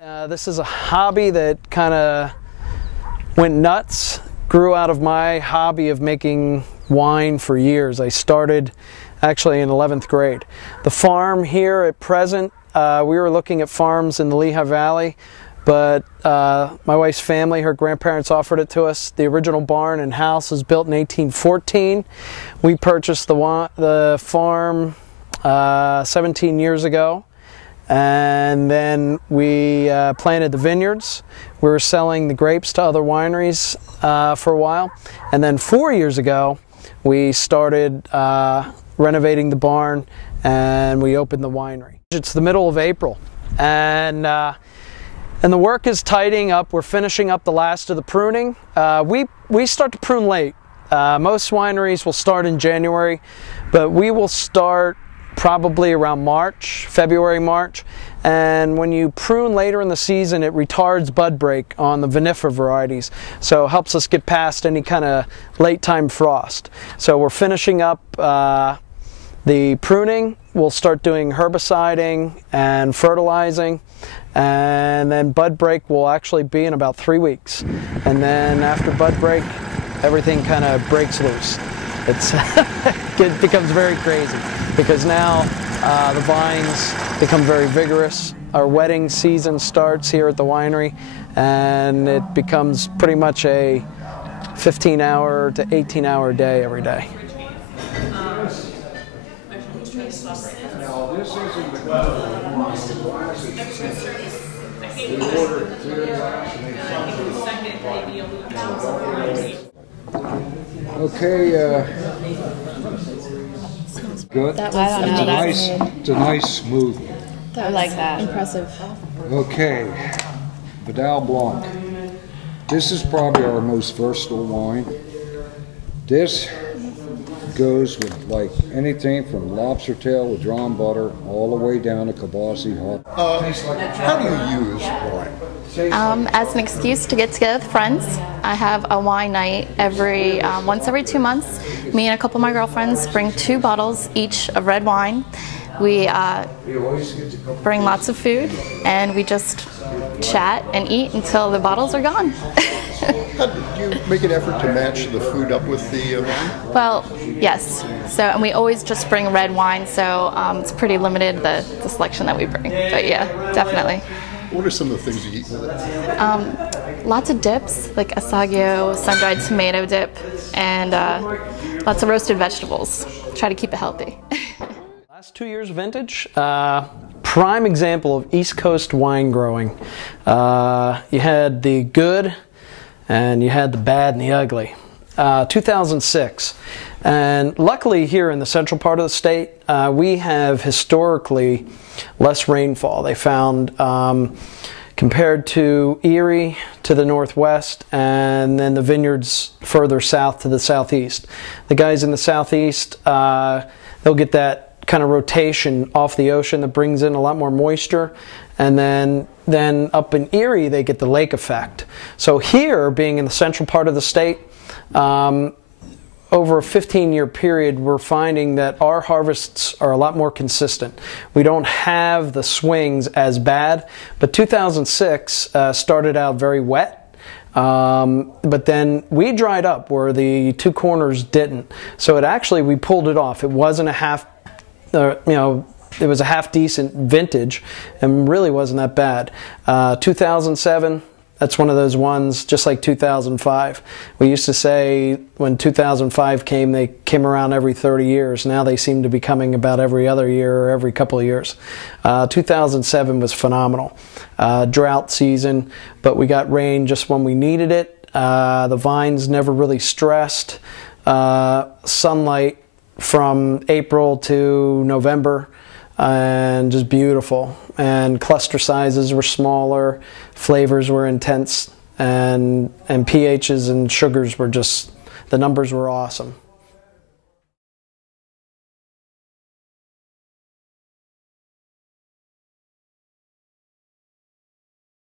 This is a hobby that kind of went nuts, grew out of my hobby of making wine for years. I started actually in 11th grade. The farm here at present, we were looking at farms in the Lehigh Valley, but my wife's family, her grandparents offered it to us. The original barn and house was built in 1814. We purchased the farm 17 years ago. And then we planted the vineyards. We were selling the grapes to other wineries for a while. And then 4 years ago, we started renovating the barn and we opened the winery. It's the middle of April, and the work is tidying up. We're finishing up the last of the pruning. We start to prune late. Most wineries will start in January, but we will start probably around March, February, March. And when you prune later in the season, it retards bud break on the vinifera varieties. So it helps us get past any kind of late time frost. So we're finishing up the pruning. We'll start doing herbiciding and fertilizing. And then bud break will actually be in about 3 weeks. And then after bud break, everything kind of breaks loose. It becomes very crazy because now the vines become very vigorous. Our wedding season starts here at the winery, and it becomes pretty much a 15-hour to 18-hour day every day. Now this isn't the glass, the glass is we ordered clear glass and okay, good. That was It's a nice smooth. I like that. Impressive. Okay, Vidal Blanc. This is probably our most versatile wine. This goes with like anything from lobster tail with drawn butter all the way down to kibasi hot. How do you use wine? As an excuse to get together with friends, I have a wine night once every 2 months. Me and a couple of my girlfriends bring 2 bottles each of red wine. We bring lots of food, and we just chat and eat until the bottles are gone. Do you make an effort to match the food up with the wine? Well, yes. And we always just bring red wine, so it's pretty limited, the selection that we bring. But yeah, definitely. What are some of the things you eat with it? Lots of dips, like asagio, sun-dried tomato dip, and lots of roasted vegetables. Try to keep it healthy. Last 2 years vintage, prime example of East Coast wine growing. You had the good and you had the bad and the ugly. 2006. And luckily here in the central part of the state, we have historically less rainfall. They found, compared to Erie to the northwest, and then the vineyards further south to the southeast. The guys in the southeast, they'll get that kind of rotation off the ocean that brings in a lot more moisture, and then up in Erie they get the lake effect. So here, being in the central part of the state, over a 15-year period, we're finding that our harvests are a lot more consistent. We don't have the swings as bad, but 2006 started out very wet, but then we dried up where the 2 corners didn't. So we pulled it off. It wasn't a half, it was a half decent vintage and really wasn't that bad. 2007, that's one of those ones, just like 2005. We used to say when 2005 came, they came around every 30 years. Now they seem to be coming about every other year or every couple of years. 2007 was phenomenal. Drought season, but we got rain just when we needed it. The vines never really stressed. Sunlight from April to November, and just beautiful. And cluster sizes were smaller, flavors were intense, and pHs and sugars were just, the numbers were awesome.